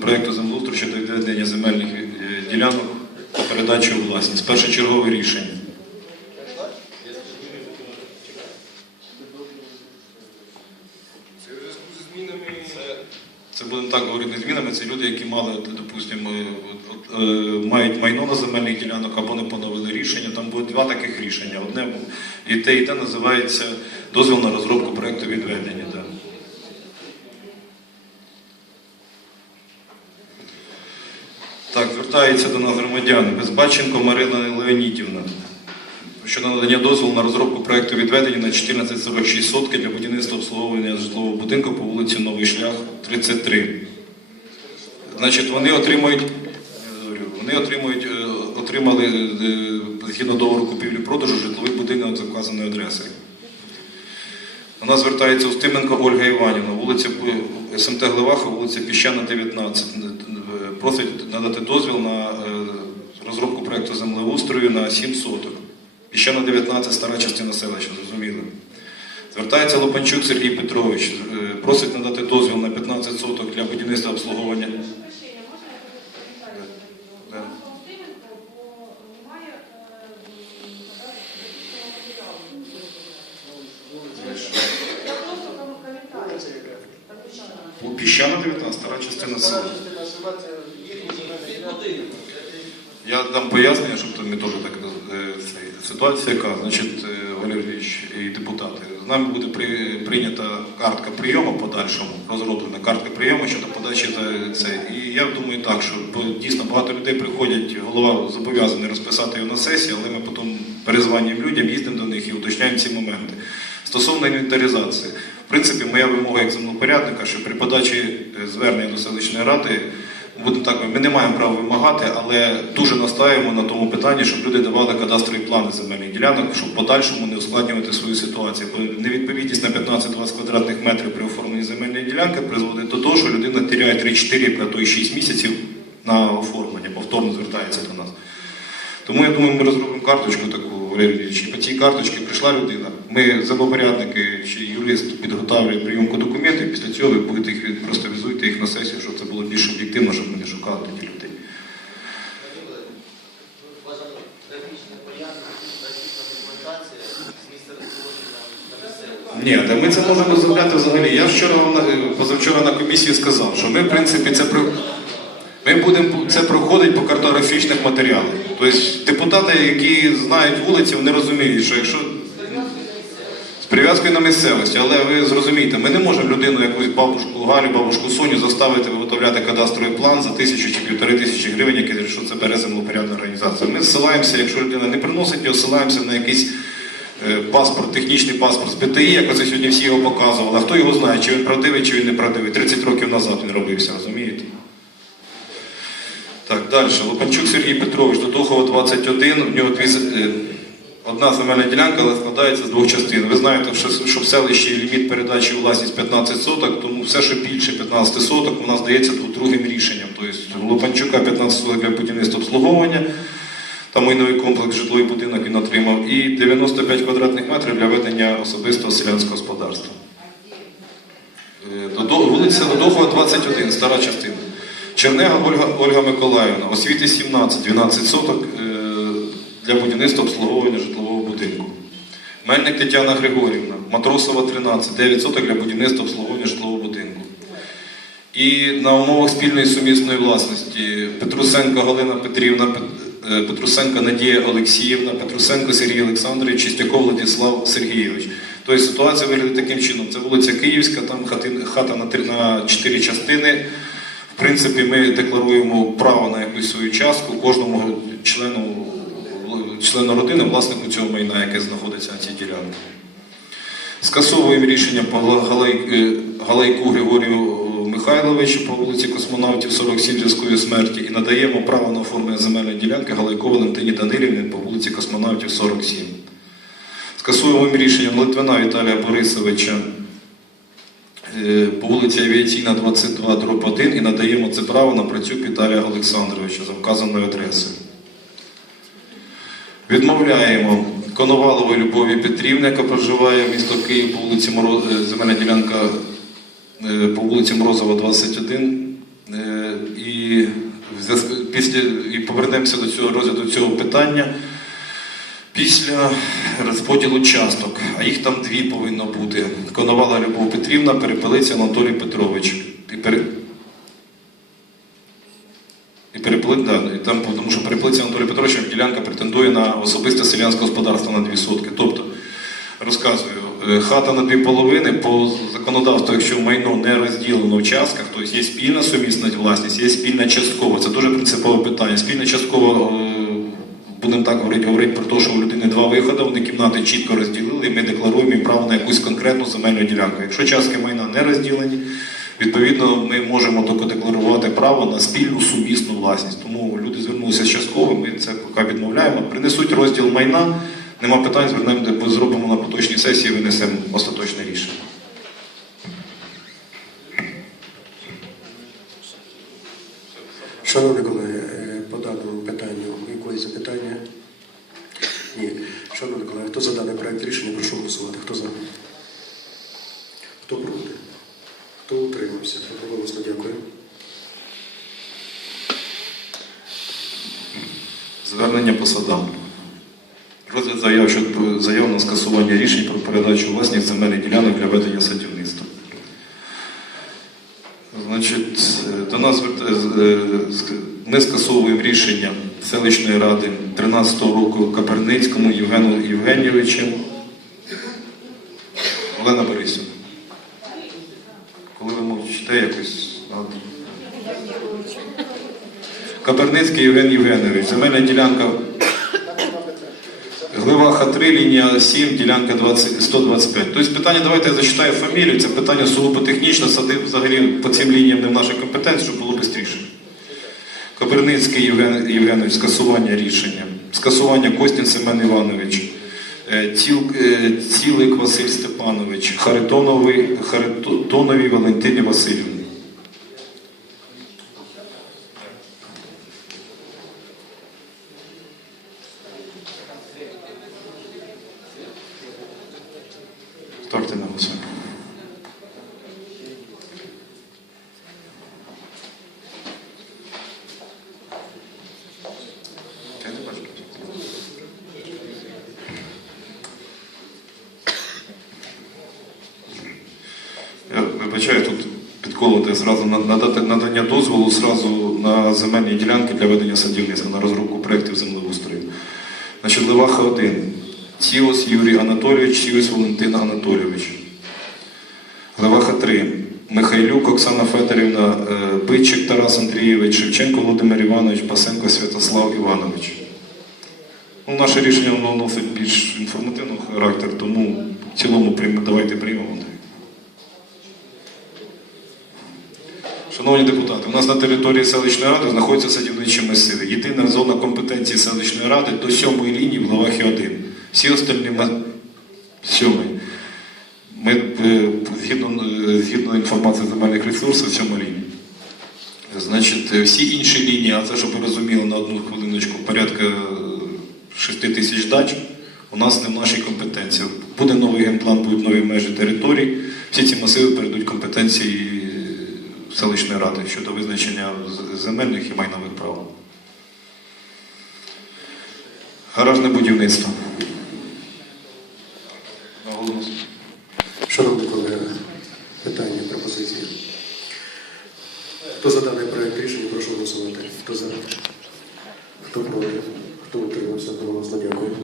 проекту землеустрою щодо відведення земельних е, ділянок та передачі у власність. Першочергове рішення. Це будемо так говорити змінами. Це люди, які мали, допустимо, е, мають майно на земельних ділянок або не поновили рішення. Там буде два таких рішення. Одне і те, і те називається дозвіл на розробку проекту відведення. Звертається до нас громадяни. Безбаченко Марина Леонідівна. Щодо надання дозволу на розробку проекту відведення на 1446 сотки для будівництва обслуговування житлового будинку по вулиці Новий Шлях, 33. Значить, вони отримують, вони отримують, е, отримали е, згідно договору купівлі-продажу житловий будинок за вказаною адресою. Вона звертається Устименко Ольга Іванівна, вулиця СМТ Глеваха, вулиця Піщана, 19. Е, Просить надати дозвіл на е, розробку проекту землеустрою на 7 соток. Піщана 19, стара частина селища, зрозуміло. Звертається Лопанчук Сергій Петрович, е, просить надати дозвіл на 15 соток для будівництва обслуговування. Піщана 19, стара частина села. Я дам пояснення, щоб то ми теж так е, ситуація яка, значить, е, Валерій і депутати. З нами буде при, прийнята картка прийому подальшому, розроблена картка прийому щодо подачі та це. І я думаю так, що бо дійсно багато людей приходять, голова зобов'язаний розписати його на сесії, але ми потім перезванюємо людям, їздимо до них і уточняємо ці моменти. Стосовно інвентаризації, в принципі, моя вимога як землепорядника, що при подачі е, звернення до селищної ради Будемо так, ми не маємо права вимагати, але дуже настаємо на тому питанні, щоб люди давали кадастрові плани земельних ділянок, щоб подальшому не ускладнювати свою ситуацію. Бо невідповідність на 15-20 квадратних метрів при оформленні земельної ділянки призводить до того, що людина теряє 3-4, а то й 6 місяців на оформлення, повторно звертається до нас. Тому я думаю, ми розробимо карточку таку, Юрійович, і по цій карточці прийшла людина. Ми землепорядники чи юрист підготовлює прийомку документів, після цього ви будете їх просто візуєте їх на сесію, щоб це було більш об'єктивно, щоб ми не шукали тоді людей. Ні, та ми це можемо розробляти взагалі. Я вчора позавчора на комісії сказав, що ми, в принципі, це. Ми будемо це проходити по картографічних матеріалах. Тобто депутати, які знають вулиці, вони розуміють, що якщо з прив'язкою на місцевості, але ви зрозумієте, ми не можемо людину, якусь бабушку Галю, бабушку Соню заставити виготовляти кадастровий план за тисячу чи півтори тисячі гривень, який що це бере землепорядна організація. Ми зсилаємося, якщо людина не приносить, його ссилаємося на якийсь е, паспорт, технічний паспорт з БТІ, як оце сьогодні всі його показували. А хто його знає, чи він правдивий, чи він неправдивий. 30 років назад він робився, розумієте? Так, далі. Лопанчук Сергій Петрович, до Духова 21, в нього дві, е, одна земельна ділянка, але складається з двох частин. Ви знаєте, що, в селищі ліміт передачі у власність 15 соток, тому все, що більше 15 соток, у нас дається другим рішенням. Тобто у Лопанчука 15 соток для будівництва обслуговування, там майновий комплекс, житловий будинок він отримав, і 95 квадратних метрів для ведення особистого селянського господарства. Е, Вулиця Додохова, 21, стара частина. Чернега Ольга, Ольга Миколаївна, освіти 17, 12 соток е, для будівництва обслуговування житлового будинку. Мельник Тетяна Григорівна, Матросова 13, 9 соток для будівництва обслуговування житлового будинку. І на умовах спільної сумісної власності Петрусенко Галина Петрівна, Пет- е, Петрусенко Надія Олексіївна, Петрусенко Сергій Олександрович, Чистяков Владислав Сергійович. Тобто ситуація виглядає таким чином. Це вулиця Київська, там хати- хата на три- на чотири частини. В принципі, ми декларуємо право на якусь свою частку кожному члену, члену родини, власнику цього майна, яке знаходиться на цій ділянці. Скасовуємо рішення е, Галайку Григорію Михайловичу по вулиці Космонавтів 47 зв'язкової смерті і надаємо право на оформлення земельної ділянки Галайко Валентині Данилівні по вулиці Космонавтів 47. Скасуємо рішенням Литвина Віталія Борисовича по вулиці Авіаційна 22 дроб 1 і надаємо це право на працюк Віталія Олександровича за вказаною адресою. Відмовляємо Коновалової Любові Петрівни, яка проживає в місто Київ по вулиці Мороз... е, земельна ділянка е, по вулиці Морозова 21. Е, І, і повернемося до цього розгляду цього питання. Після розподілу часток, а їх там дві повинно бути. Коновала Любов Петрівна, Перепелиця Анатолій Петрович. І, пере... і перепли... да, і там, тому що Перепелиця Анатолій Петрович ділянка претендує на особисте селянське господарство на дві сотки. Тобто, розказую, е, хата на дві половини по законодавству, якщо майно не розділено в частках, тобто є спільна сумісна власність, є спільна часткова. Це дуже принципове питання. Спільна часткова, е, будемо так говорити, говорити про те, що у людини два виходи, вони кімнати чітко розділили, і ми декларуємо право на якусь конкретну земельну ділянку. Якщо частки майна не розділені, відповідно ми можемо тільки декларувати право на спільну сумісну власність. Тому люди звернулися з частковим, ми це поки відмовляємо. Принесуть розділ майна. Нема питань, звернемо, зробимо на поточній сесії, винесемо остаточне рішення. Шановні колеги, е, по даному питанню якої запитання? Ні. Шановні колеги, хто за даний проект рішення, прошу голосувати. Хто за? Хто проти? Хто утримався? Одноголосно дякую. Звернення по садам. Розгляд заяв щодо заяв на скасування рішень про передачу у власність земельних ділянок для ведення садівництва. Значить, е, до нас е, е, ми скасовуємо рішення селищної ради 13-го року Каперницькому Євгену Євгенійовичем. Олена Борисівна. Коли ви мовчите, якось. Каперницький Євген Євгенович, земельна ділянка Гливаха 3, лінія 7, ділянка 20, 125. Тобто питання, давайте я зачитаю фамілію, це питання сугубо технічне, сади взагалі по цим лініям не в нашій компетенції, щоб було швидше. Каперницький Євген Євгенович, скасування рішення. Скасування Костін Семен Іванович. Е, Ціл, е, Цілик Василь Степанович, Харитоновий, Харитоновій Валентині Васильівні. Ставте на голосування. Я не бачу. Вибачаю, тут підколоти зразу надати надання дозволу зразу на земельні ділянки для ведення садівництва, на розробку проєктів землеустрою. Значить, Леваха 1. Ціос Юрій Анатолійович, Ціос Валентин Анатолійович. Леваха 3. Михайлюк Оксана Федорівна, е, Бичик Тарас Андрійович, Шевченко Володимир Іванович, Пасенко Святослав Іванович. Ну, наше рішення воно носить більш інформативний характер, тому в цілому давайте приймемо. Шановні депутати, у нас на території селищної ради знаходяться садівничі масиви. Єдина зона компетенції селищної ради до сьомої лінії в Лавахі 1. Всі остальні сьомий. Ми е, згідно, е, згідно інформації земельних ресурсів, сьома лінія. Значить, е, всі інші лінії, а це, щоб ви розуміли на одну хвилиночку, порядка 6 тисяч дач, у нас не в нашій компетенції. Буде новий генплан, будуть нові межі територій. Всі ці масиви перейдуть компетенції селищної ради щодо визначення земельних і майнових прав. Гаражне будівництво.